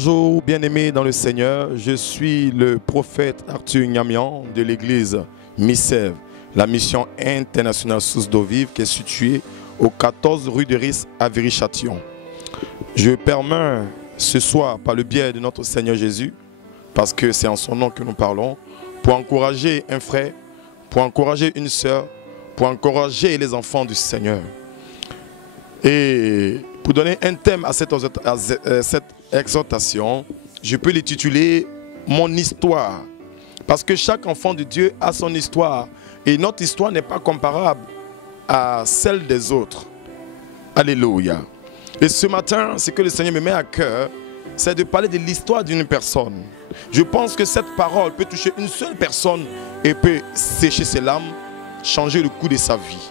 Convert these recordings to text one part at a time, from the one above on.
Bonjour bien-aimés dans le Seigneur, je suis le prophète Arthur Nyamian de l'église MISEV, la mission internationale Source d'eau vive qui est située au 14 rue de Ris à Viry-Châtillon. Je permets ce soir par le biais de notre Seigneur Jésus, parce que c'est en son nom que nous parlons, pour encourager un frère, pour encourager une sœur, pour encourager les enfants du Seigneur. Et pour donner un thème à cette exhortation, je peux l'intituler « Mon histoire ». Parce que chaque enfant de Dieu a son histoire. Et notre histoire n'est pas comparable à celle des autres. Alléluia. Et ce matin, ce que le Seigneur me met à cœur, c'est de parler de l'histoire d'une personne. Je pense que cette parole peut toucher une seule personne et peut sécher ses larmes, changer le cours de sa vie.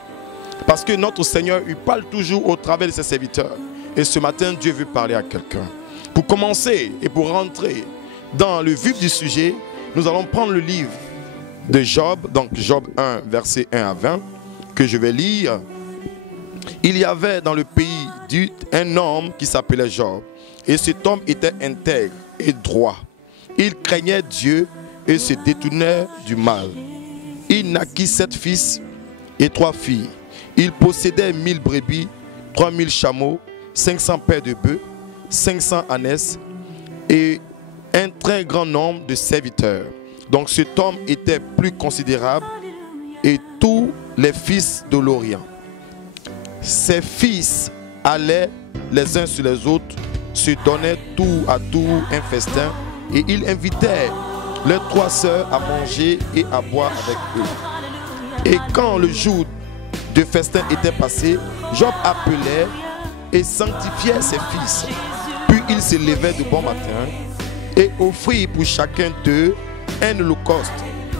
Parce que notre Seigneur, il parle toujours au travers de ses serviteurs. Et ce matin, Dieu veut parler à quelqu'un. Pour commencer et pour rentrer dans le vif du sujet, nous allons prendre le livre de Job, donc Job 1, versets 1 à 20, que je vais lire. Il y avait dans le pays d'Ud un homme qui s'appelait Job. Et cet homme était intègre et droit. Il craignait Dieu et se détournait du mal. Il naquit 7 fils et 3 filles. Il possédait 1000 brebis, 3000 chameaux, 500 paires de bœufs, 500 ânesses et un très grand nombre de serviteurs. Donc cet homme était plus considérable et tous les fils de l'Orient. Ses fils allaient les uns sur les autres, se donnaient tour à tour un festin et il invitait leurs 3 sœurs à manger et à boire avec eux. Et quand le jour de festin était passé, Job appelait et sanctifiait ses fils. Puis il se levait de bon matin et offrit pour chacun d'eux un holocauste.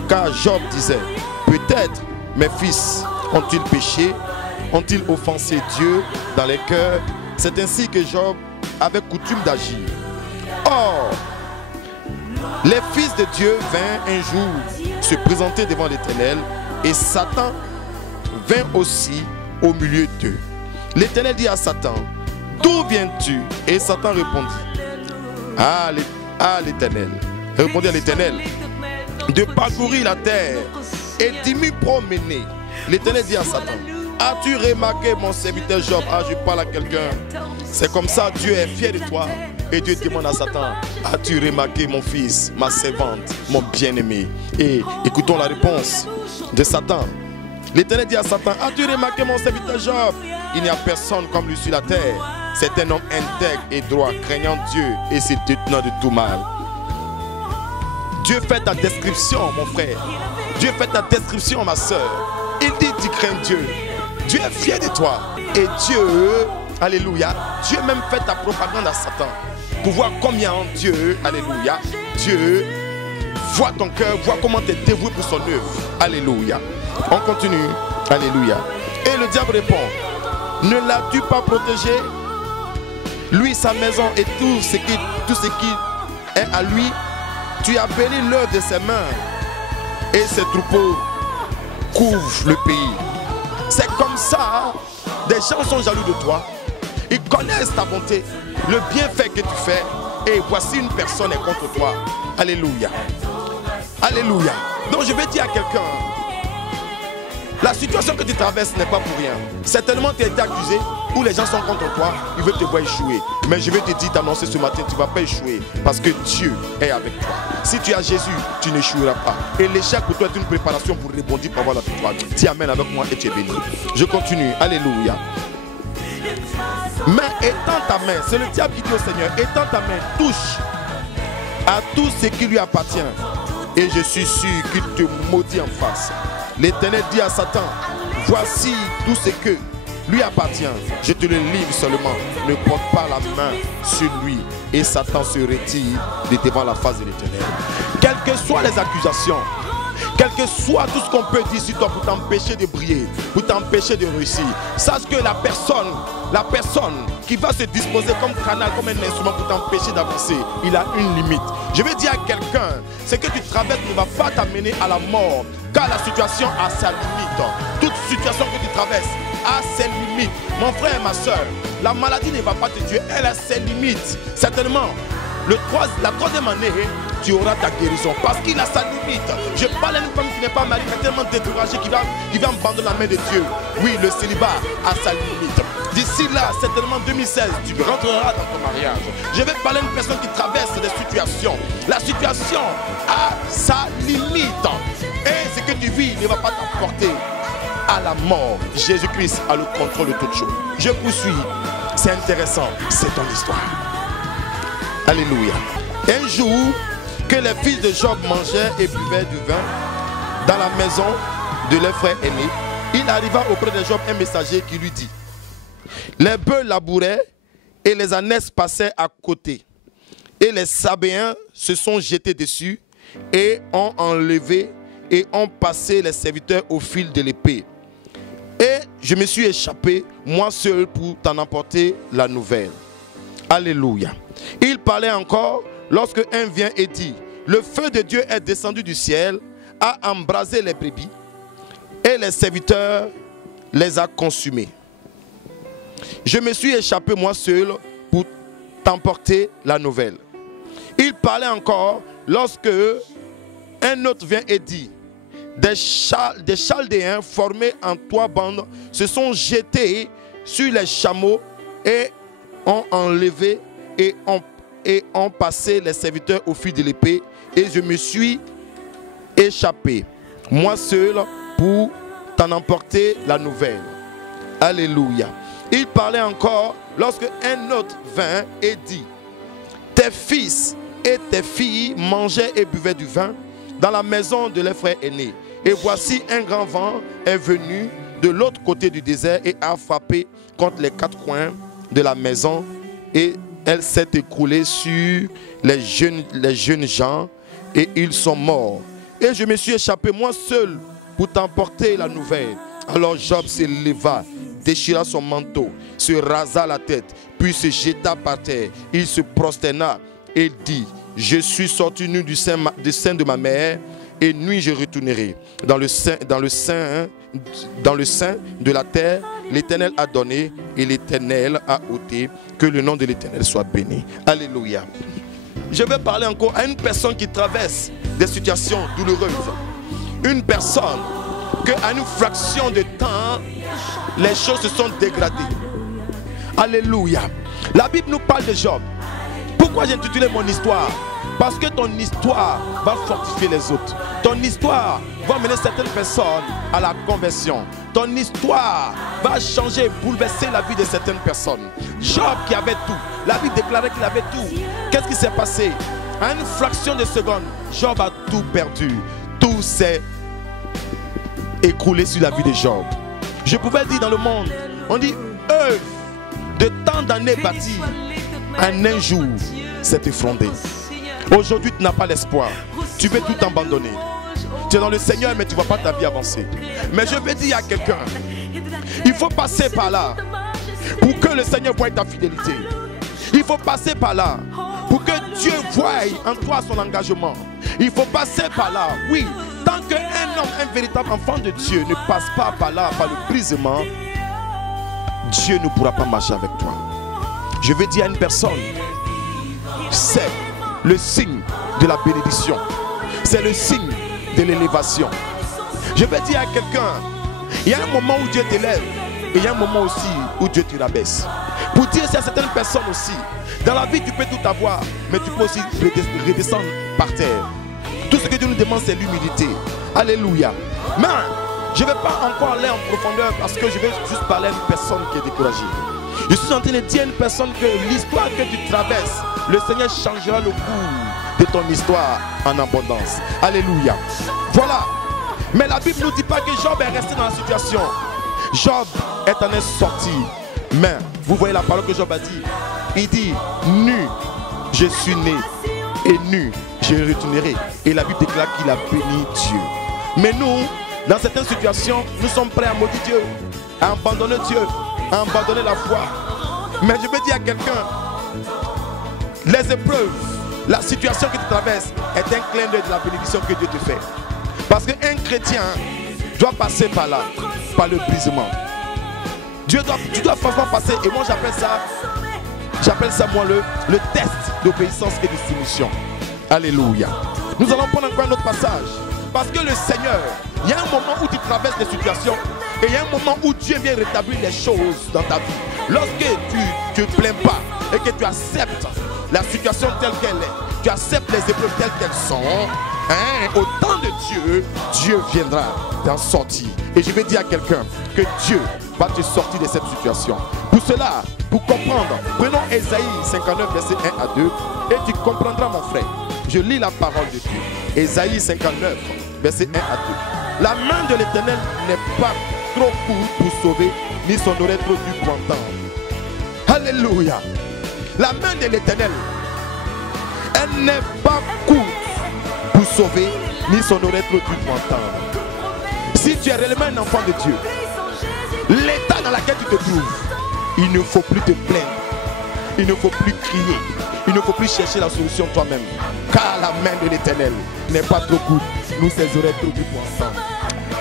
Car Job disait, peut-être mes fils ont-ils péché, ont-ils offensé Dieu dans les cœurs. C'est ainsi que Job avait coutume d'agir. Or, les fils de Dieu vinrent un jour se présenter devant l'Éternel et Satan vint aussi au milieu d'eux. L'Éternel dit à Satan, d'où viens-tu? Et Satan répondit, l'Éternel. Répondit à l'Éternel, de parcourir la terre et d'y me promener. L'Éternel dit à Satan, as-tu remarqué mon serviteur Job? Je parle à quelqu'un. C'est comme ça, Dieu est fier de toi. Et Dieu demande à Satan, as-tu remarqué mon fils, ma servante, mon bien-aimé? Et écoutons la réponse de Satan. L'Éternel dit à Satan, as-tu remarqué mon serviteur Job? Il n'y a personne comme lui sur la terre. C'est un homme intègre et droit, craignant Dieu et se détenant de tout mal. Dieu fait ta description, mon frère. Dieu fait ta description, ma soeur. Il dit, tu crains Dieu. Dieu est fier de toi. Et Dieu, alléluia, Dieu même fait ta propagande à Satan. Pour voir combien en Dieu, alléluia, Dieu voit ton cœur, voit comment tu es dévoué pour son œuvre. Alléluia. On continue. Alléluia. Et le diable répond, ne l'as-tu pas protégé? Lui, sa maison et tout ce qui est à lui, tu as béni l'œuvre de ses mains et ses troupeaux couvrent le pays. C'est comme ça, des gens sont jaloux de toi. Ils connaissent ta bonté, le bienfait que tu fais. Et voici une personne est contre toi. Alléluia. Alléluia. Donc je vais dire à quelqu'un, la situation que tu traverses n'est pas pour rien. Certainement tu as été accusé ou les gens sont contre toi, ils veulent te voir échouer. Mais je vais te dire, t'annoncer ce matin, tu ne vas pas échouer parce que Dieu est avec toi. Si tu as Jésus, tu n'échoueras pas. Et l'échec pour toi est une préparation pour rebondir pour avoir la victoire. Dis amen avec moi et tu es béni. Je continue. Alléluia. Mais étends ta main, c'est le diable qui dit au Seigneur, étends ta main, touche à tout ce qui lui appartient. Et je suis sûr qu'il te maudit en face. L'Éternel dit à Satan, voici tout ce que lui appartient. Je te le livre seulement. Ne porte pas la main sur lui. Et Satan se retire de devant la face de l'Éternel. Quelles que soient les accusations, quel que soit tout ce qu'on peut dire sur toi pour t'empêcher de briller, pour t'empêcher de réussir, sache que la personne qui va se disposer comme canal, comme un instrument pour t'empêcher d'avancer, il a une limite. Je vais dire à quelqu'un, ce que tu traverses ne va pas t'amener à la mort, car la situation a sa limite. Toute situation que tu traverses a ses limites. Mon frère et ma soeur, la maladie ne va pas te tuer, elle a ses limites. Certainement, la troisième année, tu auras ta guérison. Parce qu'il a sa limite. Je parle à une femme qui n'est pas mariée, mais tellement découragée qu'il va abandonner la main de Dieu. Oui, le célibat a sa limite. D'ici là, certainement 2016, tu rentreras dans ton mariage. Je vais parler à une personne qui traverse des situations. La situation a sa limite. Et ce que tu vis ne va pas t'emporter à la mort. Jésus-Christ a le contrôle de toutes choses. Je poursuis. C'est intéressant. C'est ton histoire. Alléluia. Un jour, que les fils de Job mangeaient et buvaient du vin dans la maison de leur frère aîné, il arriva auprès de Job un messager qui lui dit: les bœufs labouraient et les ânesses passaient à côté. Et les Sabéens se sont jetés dessus et ont enlevé et ont passé les serviteurs au fil de l'épée. Et je me suis échappé, moi seul, pour t'en apporter la nouvelle. Alléluia. Il parlait encore lorsque un vient et dit: le feu de Dieu est descendu du ciel, a embrasé les brebis, et les serviteurs les a consumés. Je me suis échappé moi seul pour t'emporter la nouvelle. Il parlait encore lorsque un autre vient et dit: des Chaldéens formés en 3 bandes se sont jetés sur les chameaux et ont enlevé et ont passé les serviteurs au fil de l'épée, et je me suis échappé moi seul pour t'en emporter la nouvelle. Alléluia. Il parlait encore lorsque un autre vint et dit: tes fils et tes filles mangeaient et buvaient du vin dans la maison de leurs frères aînés. Et voici un grand vent est venu de l'autre côté du désert et a frappé contre les 4 coins de la maison, et elle s'est écroulée sur les jeunes gens et ils sont morts. Et je me suis échappé moi seul pour t'emporter la nouvelle. Alors Job se leva, déchira son manteau, se rasa la tête, puis se jeta par terre. Il se prosterna et dit: je suis sorti nu du sein de ma mère, et nuit je retournerai. Dans le sein de la terre, l'Éternel a donné et l'Éternel a ôté. Que le nom de l'Éternel soit béni. Alléluia. Je vais parler encore à une personne qui traverse des situations douloureuses. Une personne qu'à une fraction de temps, les choses se sont dégradées. Alléluia. La Bible nous parle de Job. Pourquoi j'ai intitulé mon histoire? Parce que ton histoire va fortifier les autres. Ton histoire va mener certaines personnes à la conversion. Ton histoire va changer, bouleverser la vie de certaines personnes. Job qui avait tout, la Bible déclarait qu'il avait tout. Qu'est-ce qui s'est passé? À une fraction de seconde, Job a tout perdu. Tout s'est écroulé sur la vie de Job. Je pouvais dire dans le monde, on dit œuvre de tant d'années bâties, en un jour s'est effondré. Aujourd'hui, tu n'as pas l'espoir. Tu veux tout abandonner. Tu es dans le Seigneur, mais tu ne vois pas ta vie avancer. Mais je veux dire à quelqu'un, il faut passer par là pour que le Seigneur voie ta fidélité. Il faut passer par là pour que Dieu voie en toi son engagement. Il faut passer par là. Oui, tant qu'un homme, un véritable enfant de Dieu ne passe pas par là, par le brisement, Dieu ne pourra pas marcher avec toi. Je veux dire à une personne, c'est le signe de la bénédiction. C'est le signe de l'élévation. Je vais dire à quelqu'un, il y a un moment où Dieu t'élève et il y a un moment aussi où Dieu te rabaisse. Pour dire à certaines personnes aussi, dans la vie tu peux tout avoir, mais tu peux aussi redescendre par terre. Tout ce que Dieu nous demande, c'est l'humilité. Alléluia. Mais je ne vais pas encore aller en profondeur parce que je vais juste parler à une personne qui est découragée. Je suis en train de dire à une personne que l'histoire que tu traverses, le Seigneur changera le cours de ton histoire en abondance. Alléluia. Voilà. Mais la Bible ne nous dit pas que Job est resté dans la situation. Job est en sorti. Mais vous voyez la parole que Job a dit. Il dit, nu, je suis né. Et nu, je retournerai. Et la Bible déclare qu'il a béni Dieu. Mais nous, dans certaines situations, nous sommes prêts à maudire Dieu, à abandonner Dieu, à abandonner la foi. Mais je veux dire à quelqu'un, les épreuves, la situation que tu traverses est un clin d'œil de la bénédiction que Dieu te fait. Parce qu'un chrétien doit passer par là, par le brisement. Tu dois forcément passer, et moi j'appelle ça J'appelle ça moi le test d'obéissance et de soumission. Alléluia. Nous allons prendre encore un autre passage. Parce que le Seigneur, il y a un moment où tu traverses des situations et il y a un moment où Dieu vient rétablir les choses dans ta vie. Lorsque tu ne te plains pas et que tu acceptes la situation telle qu'elle est, tu acceptes les épreuves telles qu'elles sont, hein, au temps de Dieu, Dieu viendra t'en sortir. Et je vais dire à quelqu'un que Dieu va te sortir de cette situation. Pour cela, pour comprendre, prenons Ésaïe 59, verset 1 à 2 et tu comprendras, mon frère. Je lis la parole de Dieu. Ésaïe 59, verset 1 à 2. La main de l'Éternel n'est pas trop courte pour sauver, ni son oreille trop dure pour entendre. Alléluia. La main de l'Éternel, elle n'est pas courte pour sauver, ni son oreille trop dure pour entendre. Si tu es réellement un enfant de Dieu, l'état dans lequel tu te trouves, il ne faut plus te plaindre, il ne faut plus crier, il ne faut plus chercher la solution toi-même. Car la main de l'Éternel n'est pas trop courte, nous ses oreilles trop dures pour entendre.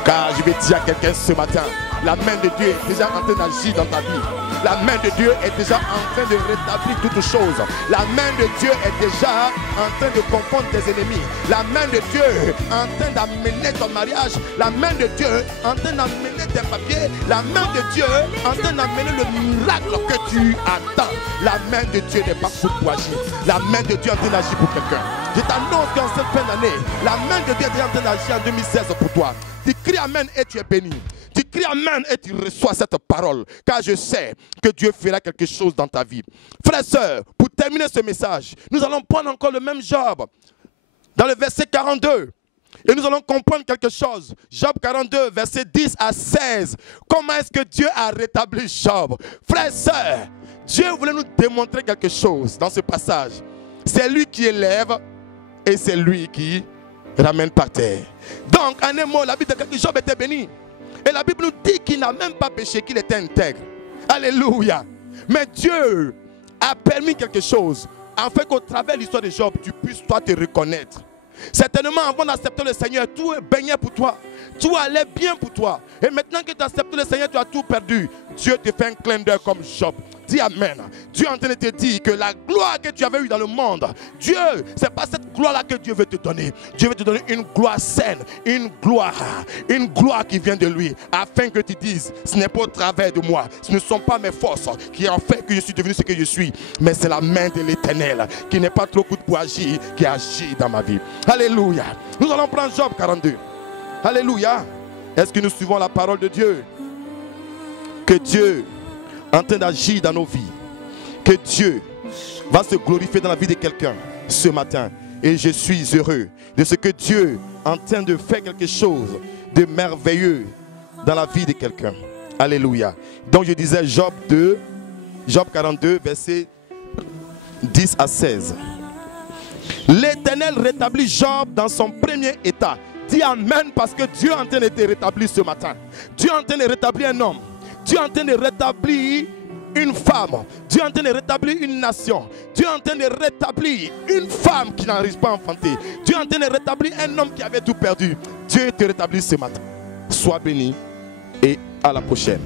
Car je vais dire à quelqu'un ce matin, la main de Dieu est déjà en train d'agir dans ta vie. La main de Dieu est déjà en train de rétablir toutes choses. La main de Dieu est déjà en train de confondre tes ennemis. La main de Dieu est en train d'amener ton mariage. La main de Dieu est en train d'amener tes papiers. La main de Dieu est en train d'amener le miracle que tu attends. La main de Dieu n'est pas pour agir. La main de Dieu est en train d'agir pour quelqu'un. Je t'annonce qu'en cette fin d'année, la main de Dieu est déjà en train d'agir en 2016 pour toi. Tu cries Amen et tu es béni. Tu cries Amen et tu reçois cette parole. Car je sais que Dieu fera quelque chose dans ta vie. Frères et sœurs, pour terminer ce message, nous allons prendre encore le même Job. Dans le verset 42. Et nous allons comprendre quelque chose. Job 42, verset 10 à 16. Comment est-ce que Dieu a rétabli Job? Frères et sœurs, Dieu voulait nous démontrer quelque chose dans ce passage. C'est lui qui élève et c'est lui qui ramène par terre. Donc, en un mot, la vie de Job était bénie. Et la Bible nous dit qu'il n'a même pas péché, qu'il était intègre. Alléluia. Mais Dieu a permis quelque chose, afin qu'au travers de l'histoire de Job, tu puisses toi te reconnaître. Certainement, avant d'accepter le Seigneur, tout baignait pour toi. Tout allait bien pour toi. Et maintenant que tu as accepté le Seigneur, tu as tout perdu. Dieu te fait un clin d'œil comme Job. Dis Amen. Dieu est en train de te dire que la gloire que tu avais eue dans le monde, Dieu, ce n'est pas cette gloire-là que Dieu veut te donner. Dieu veut te donner une gloire saine, une gloire qui vient de lui, afin que tu dises, ce n'est pas au travers de moi, ce ne sont pas mes forces qui ont fait que je suis devenu ce que je suis, mais c'est la main de l'Éternel qui n'est pas trop courte pour agir, qui agit dans ma vie. Alléluia. Nous allons prendre Job 42. Alléluia. Est-ce que nous suivons la parole de Dieu? Que Dieu est en train d'agir dans nos vies. Que Dieu va se glorifier dans la vie de quelqu'un ce matin. Et je suis heureux de ce que Dieu est en train de faire quelque chose de merveilleux dans la vie de quelqu'un. Alléluia. Donc je disais Job 42, verset 10 à 16. L'Éternel rétablit Job dans son premier état. Dis Amen parce que Dieu est en train de te rétablir ce matin. Dieu est en train de rétablir un homme. Dieu est en train de rétablir une femme. Dieu est en train de rétablir une nation. Dieu est en train de rétablir une femme qui n'arrive pas à enfanter. Dieu est en train de rétablir un homme qui avait tout perdu. Dieu te rétablit ce matin. Sois béni et à la prochaine.